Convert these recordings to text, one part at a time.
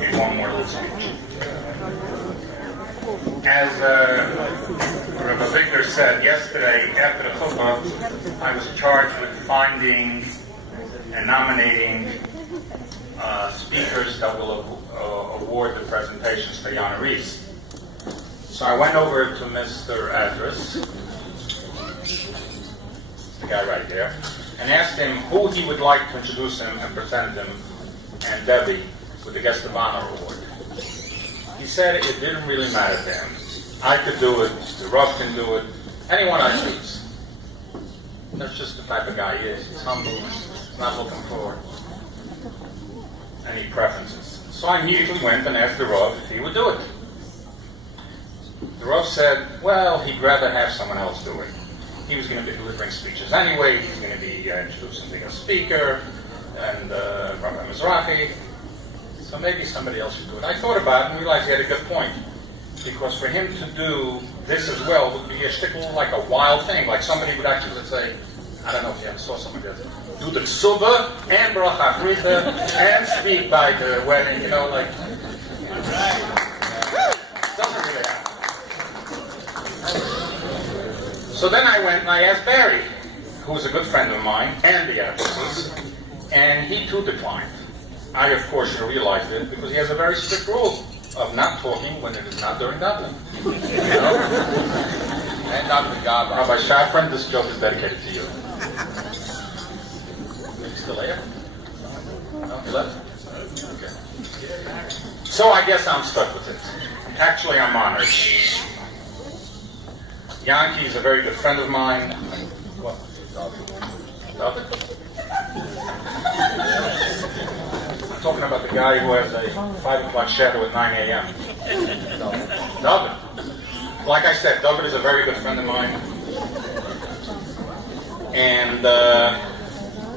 give one more little speech. As Rabbi Victor said yesterday, after the chuppah, I was charged with finding and nominating speakers that will award the presentations to Yochanann. So I went over to Mr. Address, the guy right there, and asked him who he would like to introduce him and present him, and Debbie with the Guest of Honor Award. He said it didn't really matter to him. I could do it, the Rav can do it, anyone I choose. That's just the type of guy he is. He's humble, he's not looking for any preferences. So I immediately went and asked the Rav if he would do it. The Rav said, well, he'd rather have someone else do it. He was going to be delivering speeches anyway, he's going to be introducing the guest speaker, and Rabbi Mizrahi, so maybe somebody else should do it. I thought about it and realized he had a good point, because for him to do this as well would be a shtickle, like a wild thing, like somebody would actually, let's say, I don't know if you ever saw somebody else, do the ksuba and bracha achrita and speak by the wedding, you know, like, doesn't really happen. So then I went and I asked Barry, who's a good friend of mine, and the actresses, and he too declined. I, of course, should have realized it, because he has a very strict rule of not talking when it is not during davening. You know? And Dr. God, Rabbi Shafran, this joke is dedicated to you. Are you still here? No, you left? Okay. So I guess I'm stuck with it. Actually, I'm honored. Yankee is a very good friend of mine. What? David? I'm talking about the guy who has a 5 o'clock shadow at 9 a.m. David. Like I said, David is a very good friend of mine. And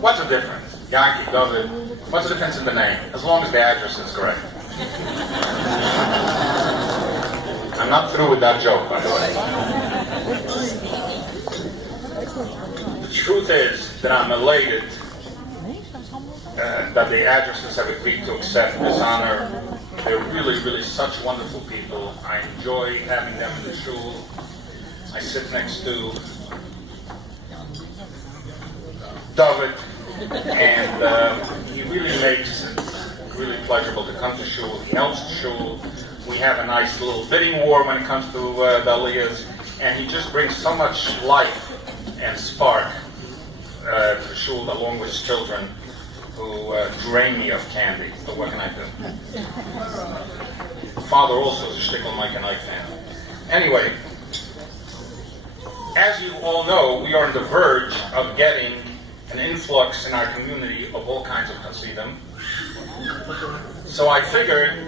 what's the difference? Yankee, David. What's the difference in the name? As long as the address is correct. I'm not through with that joke, by the way. The truth is that I'm elated that the addresses have agreed to accept this honor. They're really, really such wonderful people. I enjoy having them in the shul. I sit next to David, and he really makes it really pleasurable to come to shul. He helps the shul. We have a nice little bidding war when it comes to the aliyahs, and he just brings so much life and spark to the shul, along with his children, who drain me of candy. But what can I do? Father also is a shtickle Mike and Ike fan. Anyway, as you all know, we are on the verge of getting an influx in our community of all kinds of Hasidim. So I figured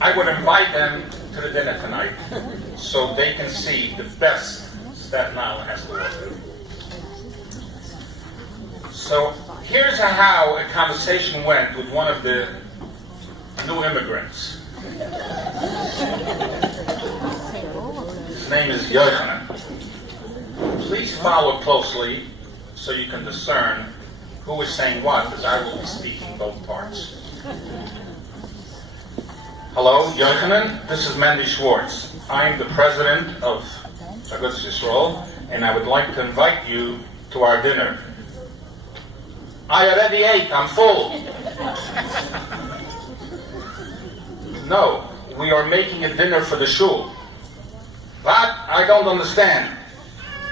I would invite them to the dinner tonight so they can see the best Staten Island has to offer. So here's how a conversation went with one of the new immigrants. His name is Yochanann. Please follow closely so you can discern who is saying what, because I will be speaking both parts. Hello, Yochanann. This is Mendy Schwartz. I am the president of Agudas Yisrael, and I would like to invite you to our dinner. I already ate. I'm full. No, we are making a dinner for the shul. What? I don't understand.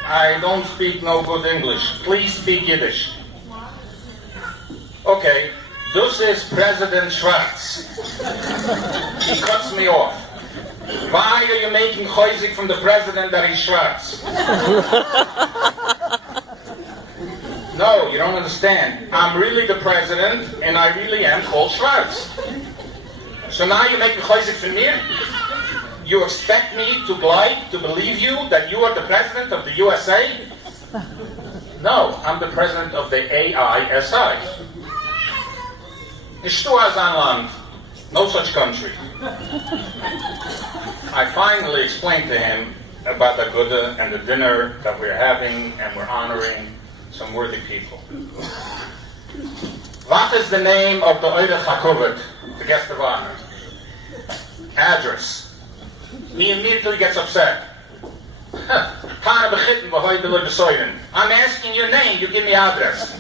I don't speak no good English. Please speak Yiddish. Okay. This is President Schwartz. He cuts me off. Why are you making choizik from the president that he's Schwartz? No, you don't understand. I'm really the president, and I really am called Schwartz. So now you're making choizik from me? You expect me to believe you that you are the president of the USA? No, I'm the president of the AISI. No such country. I finally explained to him about the Aguda and the dinner that we're having, and we're honoring some worthy people. What is the name of the Oirech HaKoved the guest of honor. Address. He immediately gets upset. I'm asking your name, you give me address.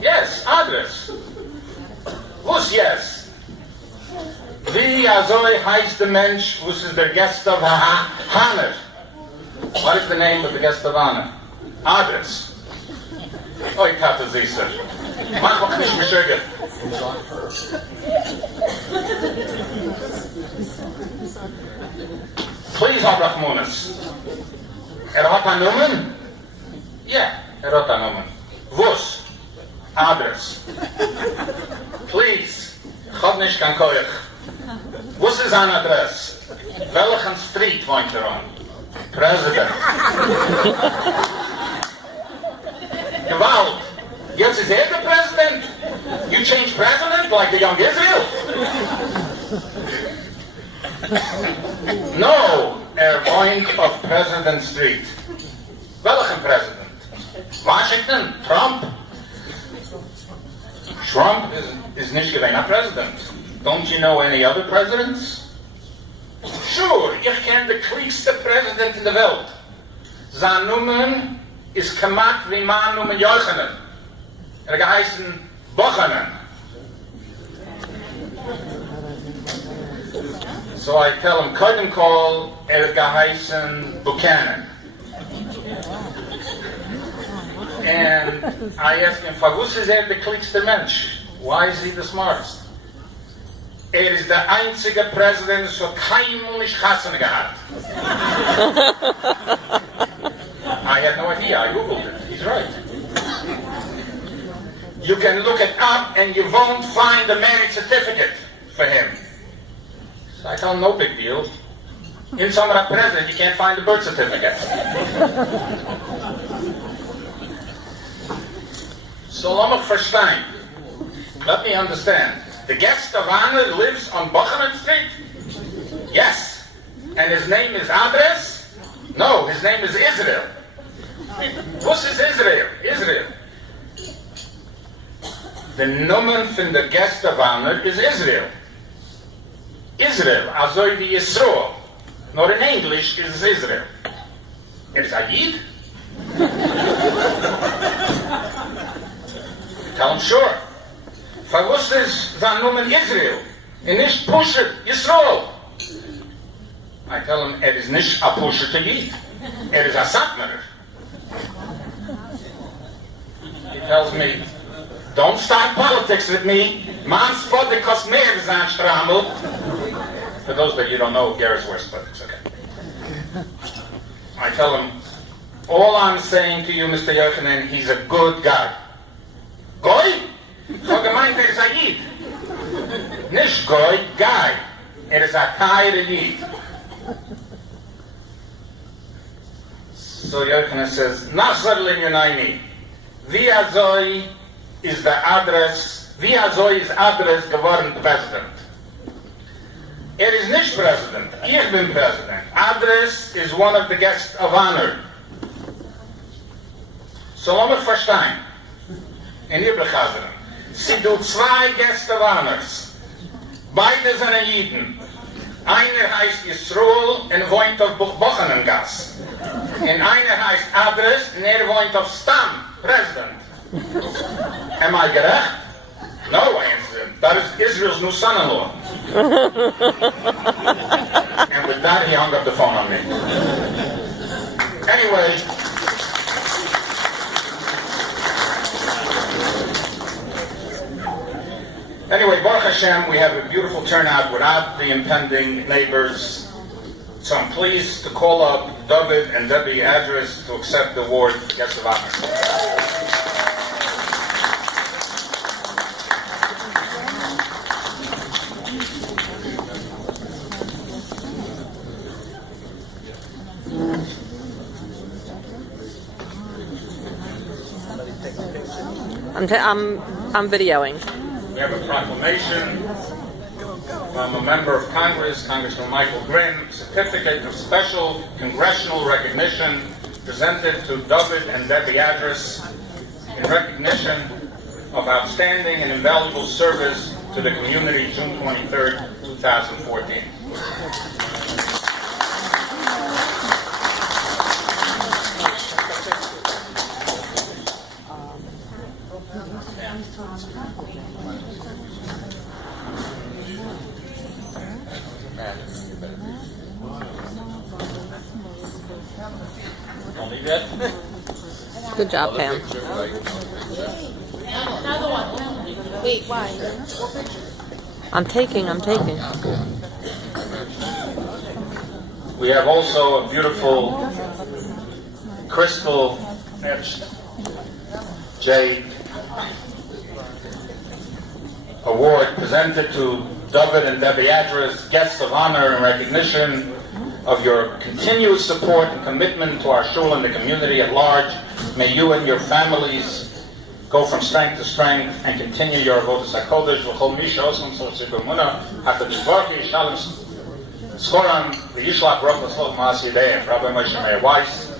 Yes, address. Who's yes? Wie azoi heißt der Mensch, who's is the guest of honor? What is the name of the guest of honor? Address. Oi, Tata Zisa. Mach mich nicht beschüggen. Please, Abrachmonis. Hat a Numen? Yeah, hat a Numen. Wus? Address. Please. Chod nicht kan koich. Wus is an Adress? Welchen Street wohnt on? President. Gewalt. Jetzt is the president? You change president like the young Israel? No, wohnt of President Street. Welchen President? Washington? Trump? Trump is nicht gewesen a president. Don't you know any other presidents? Sure, ich kenne the klickste president in der Welt. Sein Numen ist gemacht wie mein Numen Yochanann. Geheißen Yochanann. So I tell him, couldn't call geheißen Buchanan. And I ask him, was is the klickste Mensch? Why is he the smartest? Is der einzige Präsident, so keinem nicht Chassene gehabt. I had no idea, I googled it. He's right. You can look it up and you won't find a marriage certificate for him. So I tell him, no big deal. In some of the president, you can't find the birth certificate. So let me verstehen. Let me understand. The guest of honor lives on Yochanann Street? Yes. And his name is Address? No, his name is Israel. What is Israel? Israel. The nomen from the guest of honor is Israel. Israel, azoi wie Yisroel. Nor in English is Israel. It's a Yid? Tell him sure. Verwusst is sein Nomen Israel. Nicht Pusher, Yisroel. I tell him, is nicht a Pusher to Yid. Is a Satmarer. He tells me, don't start politics with me. Man spot the Kosmeir is an Strammel. For those that you don't know, Garrett's wears politics, okay. I tell him, all I'm saying to you, Mr. Yochanann, he's a good guy. Goy? So gemeint is a Yid. Nicht Goy, guy. Is a tired Yid. So Yochanann says, Nasser Linyonaini, wie azoi is the address, wie azoi is address geworden president. Is nicht president, ich bin president. Address is one of the guests of honor. So let me verstehen. In Ibrachazeren. Sie do zwei Gäste of honors. Beide sind Jiden. Einer heißt Yisroel und wohnt auf Yochanann-Gas. Und einer heißt Address und wohnt auf Stam, President. Am I gerecht? No, I answered him. That is Israel's new son-in-law. And with that, he hung up the phone on me. Anyway, Baruch Hashem, we have a beautiful turnout without the impending neighbors. So I'm pleased to call up David and Debbie Address to accept the award for Guest of Honor. I'm videoing. We have a proclamation from a member of Congress, Congressman Michael Grimm, certificate of special congressional recognition presented to David and Debbie Address in recognition of outstanding and invaluable service to the community, June 23rd, 2014. Don't leave yet? Good job, Pam. Another one. Wait, why? I'm taking. We have also a beautiful crystal etched jade award presented to David and Debbie Adras, guests of honor in recognition of your continued support and commitment to our shul and the community at large. May you and your families go from strength to strength and continue your avodas hakodesh. V'chol mi she'osim tzortzei b'emunah hata divorki shalom schoram v'yishlach brachos l'slov ma'as yidei. Rabbi Moshe Meir Weiss,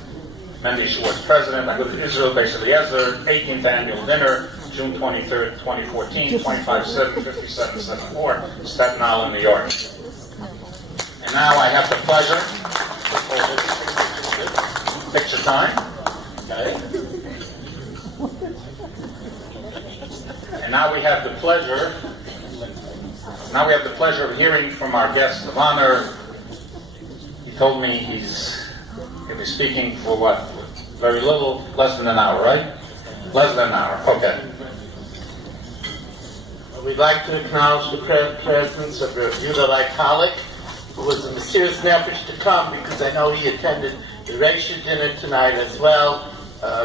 Mendy Schwartz President, Agudat Israel, Beis Eliezer, 18th Annual Dinner, June 23rd, 2014, 257-5774, Staten Island, New York. And now I have the pleasure, picture time, okay? And now we have the pleasure of hearing from our guest of honor. He told me he'll be speaking for what? Very little, less than an hour, right? Less than an hour, okay. We'd like to acknowledge the presence of Yehuda Leitalik, who was a mysterious nefesh to come because I know he attended the Reisha dinner tonight as well.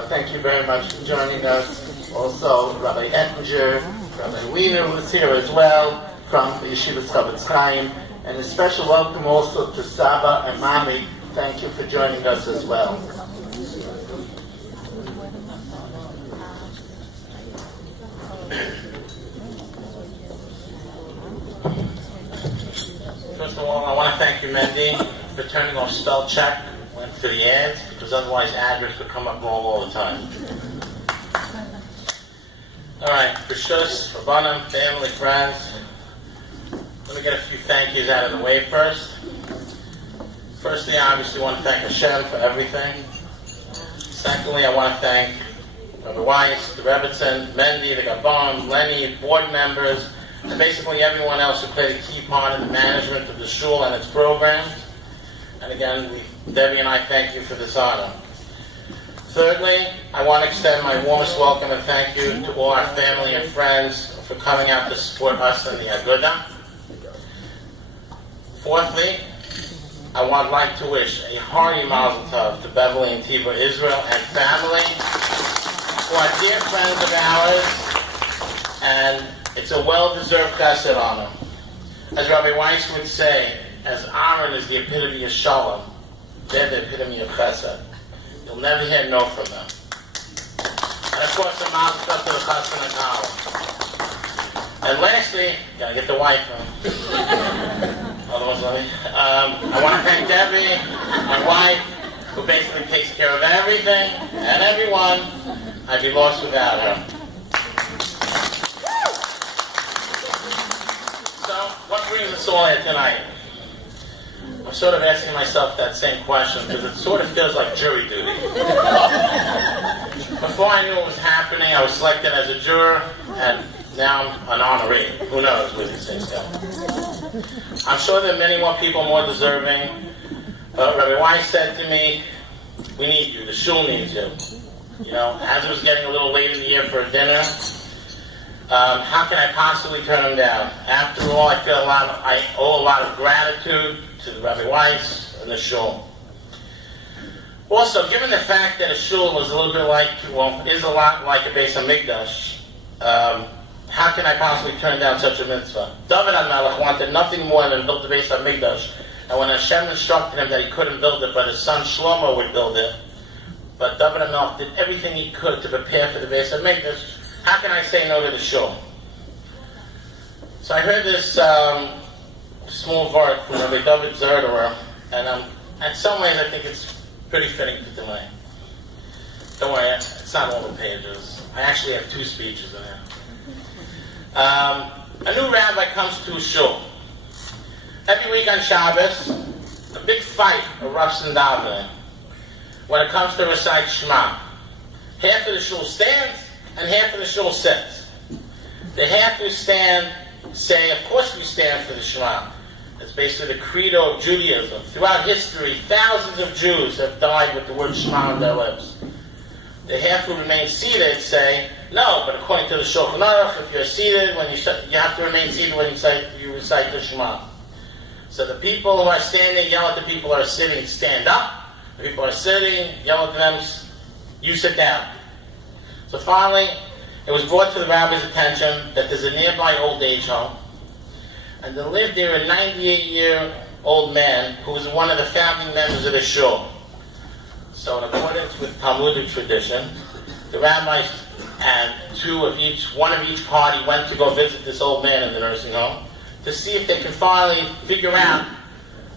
Thank you very much for joining us. Also, Rabbi Ettinger, Rabbi Wiener was here as well from Yeshivas Chavetz Chaim, and a special welcome also to Saba and Mami. Thank you for joining us as well. First of all, I want to thank you, Mendy, for turning off spell check for the ads, because otherwise address would come up wrong all the time. All right, B'shus, Rabbanim, family, friends. Let me get a few thank yous out of the way first. Firstly, I obviously want to thank Hashem for everything. Secondly, I want to thank Rabbi Weiss, the Rebbitzin, Mendy, the Gabon, Lenny, board members, and basically everyone else who played a key part in the management of the shul and its programs. And again, Debbie and I thank you for this honor. Thirdly, I want to extend my warmest welcome and thank you to all our family and friends for coming out to support us in the Agudah. Fourthly, I would like to wish a hearty mazel tov to Beverly and Tiba Israel and family, who are dear friends of ours, and it's a well-deserved chesed honor. As Rabbi Weiss would say, as Aaron is the epitome of shalom, they're the epitome of chesed. You'll never hear no from them. And of course, a mazel tov to the chassan and Kala. And lastly, gotta get the wife on. Otherwise, I want to thank Debbie, my wife, who basically takes care of everything and everyone. I'd be lost without her. So, what brings us all here tonight? I'm sort of asking myself that same question because it sort of feels like jury duty. Before I knew what was happening, I was selected as a juror, and now I'm an honoree. Who knows where these things go? I'm sure there are many more people more deserving. Rabbi Weiss said to me, we need you, the shul needs you. You know, as it was getting a little late in the year for a dinner, how can I possibly turn him down? After all, I owe a lot of gratitude to Rabbi Weiss and the shul. Also, given the fact that a shul was a little bit like, well, is a lot like a Beis HaMikdash, how can I possibly turn down such a mitzvah? David HaMelech wanted nothing more than build the Beis HaMikdash, and when Hashem instructed him that he couldn't build it, but his son Shlomo would build it, but David HaMelech did everything he could to prepare for the Beis HaMikdash, how can I say no to the shul? So I heard this small word from Rabbi David Zerderer, and in some ways I think it's pretty fitting for tonight. Don't worry, it's not all the pages. I actually have 2 speeches in there. A new rabbi comes to a shul. Every week on Shabbos, a big fight erupts in davening when it comes to recite Shema. Half of the shul stands and half of the shul sits. The half who stand say, of course we stand for the Shema. It's basically the credo of Judaism. Throughout history, thousands of Jews have died with the word Shema on their lips. The half who remain seated say, no, but according to the Shulchan Aruch, if you're seated, you have to remain seated when you recite the Shema. So the people who are standing yell at the people who are sitting, stand up. The people who are sitting yell at them, you sit down. So finally, it was brought to the rabbi's attention that there's a nearby old age home, and there lived there a 98-year-old man who was one of the founding members of the shul. So in accordance with Talmudic tradition, the rabbis and one of each party went to go visit this old man in the nursing home to see if they could finally figure out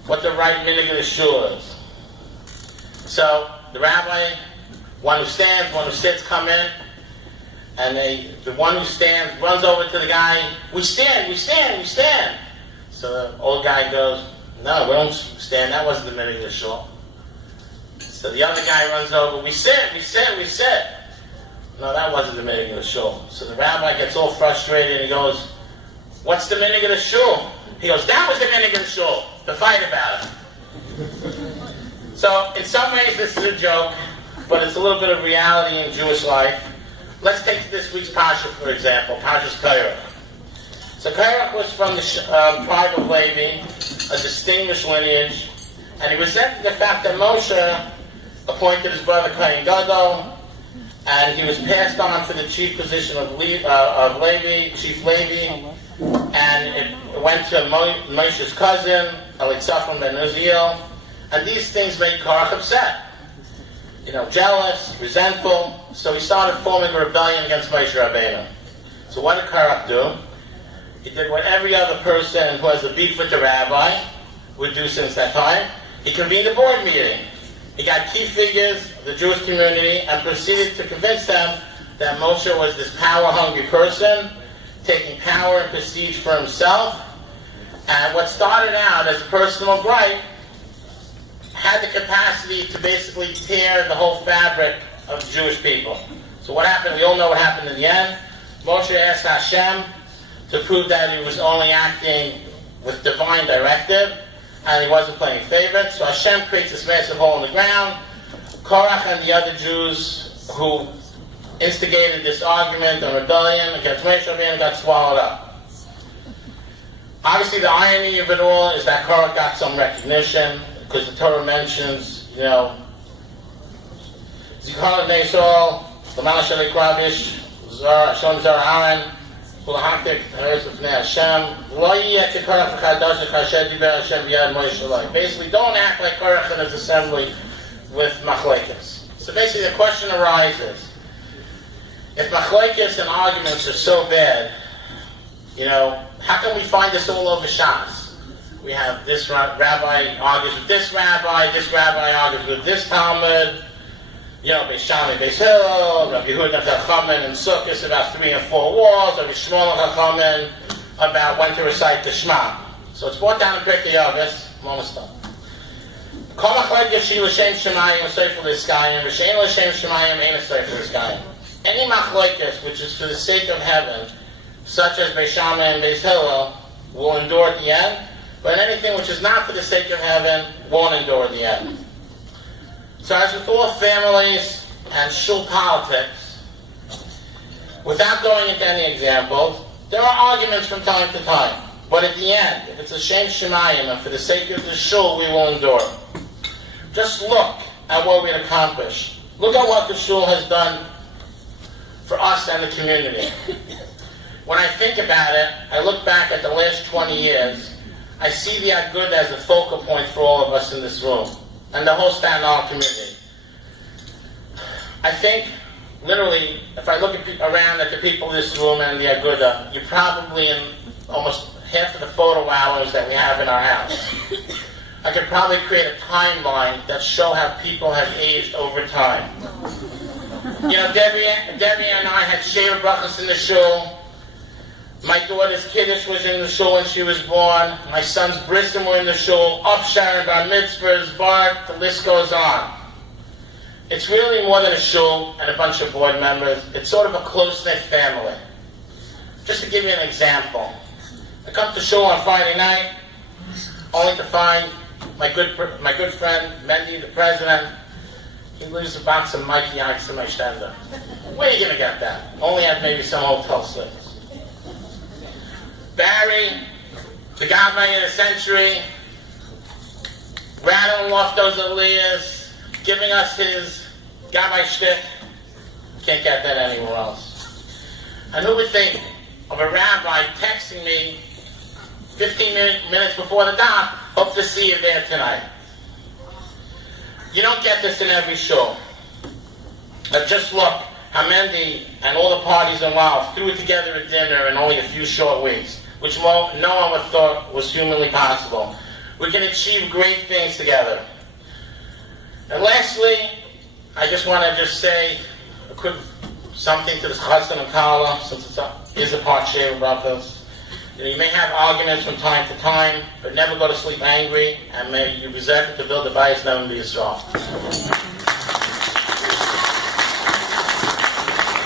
what the right minhag of the shul is. So the rabbi, one who stands, one who sits, come in, and the one who stands runs over to the guy, we stand, we stand, we stand. So the old guy goes, no, we don't stand, that wasn't the minhag of the shul. So the other guy runs over, we sit, we sit, we sit. No, that wasn't the minhag of the shul. So the rabbi gets all frustrated and he goes, what's the minhag of the shul? He goes, that was the minhag of the shul, the fight about it. So in some ways this is a joke, but it's a little bit of reality in Jewish life. Let's take this week's Parsha, for example, Parsha's Korach. So Korach was from the tribe of Levi, a distinguished lineage, and he resented the fact that Moshe appointed his brother Kohen Gadol, and he was passed on for the chief position of Levi, Chief Levi, and it went to Moshe's cousin, Elitzaphan ben Uziel, and these things made Korach upset. Jealous, resentful, so he started forming a rebellion against Moshe Rabbeinu. So what did Korach do? He did what every other person who has a beef with the rabbi would do since that time. He convened a board meeting. He got key figures of the Jewish community and proceeded to convince them that Moshe was this power-hungry person, taking power and prestige for himself. And what started out as a personal gripe had the capacity to basically tear the whole fabric of the Jewish people. So what happened? We all know what happened in the end. Moshe asked Hashem to prove that he was only acting with divine directive, and he wasn't playing favorites. So Hashem creates this massive hole in the ground. Korach and the other Jews who instigated this argument and rebellion against Moshe Rabbeinu got swallowed up. Obviously, the irony of it all is that Korach got some recognition, because the Torah mentions, Zikar Bnei Yisrael, L'mala Shel Kravish, Shon Zar Aaron, Ulahaktik, Teres B'fnei Hashem, Lo Yiyeh Kekorach V'chadash Chashed Diber Hashem V'yad Moshe Shalai. Basically, don't act like Korach in his assembly with machlekes. So basically, the question arises: if machlekes and arguments are so bad, how can we find this all over Shas? We have this rabbi argues with this rabbi argues with this Talmud, Beis Shammai, Beis Hillel, Rabbi Yehuda Chachamim and Sukkot about 3 and 4 walls, Rabbi Shmuel Chachamim about when to recite the Shema. So it's brought down in Pirkei Avos. I'm almost done. Kol machlekes yeshi l'shem shemayim v'sefer l'skayim v'shein l'shem shemayim ein v'sefer l'skayim. Any machlekes which is for the sake of heaven, such as Beis Shammai and Beis Hillel, will endure at the end. But anything which is not for the sake of heaven won't endure the end. So as with all families and shul politics, without going into any examples, there are arguments from time to time. But at the end, if it's a shem shemayim and for the sake of the shul, we will endure. Just look at what we accomplished. Look at what the shul has done for us and the community. When I think about it, I look back at the last 20 years, I see the Agud as a focal point for all of us in this room, and the whole Staten Island community. I think, literally, if I look around at the people in this room and the Aguda, you're probably in almost half of the photo albums that we have in our house. I could probably create a timeline that show how people have aged over time. Debbie and I had Sheva Brachas in the shul. My daughter's kiddush was in the shul when she was born. My son's brisim were in the shul. Upsharon, bar mitzvahs, bar, the list goes on. It's really more than a shul and a bunch of board members. It's sort of a close-knit family. Just to give you an example, I come to shul on Friday night, only to find my good friend, Mendy, the president. He leaves a box of Mikey Ice in my stender. Where are you going to get that? Only at maybe some hotel slippers. Barry, the guy in the century, rattling off those aliyahs, giving us his gabbai shtick. Can't get that anywhere else. And who would think of a rabbi texting me 15 minutes before the dot, hope to see you there tonight. You don't get this in every show. But just look how Mendy and all the parties involved threw it together at dinner in only a few short weeks, which no one would have thought was humanly possible. We can achieve great things together. And lastly, I just want to say a quick something to the Chassan and Kala, since it is a part share about this. You may have arguments from time to time, but never go to sleep angry, and may you reserve to build the bias, never be soft.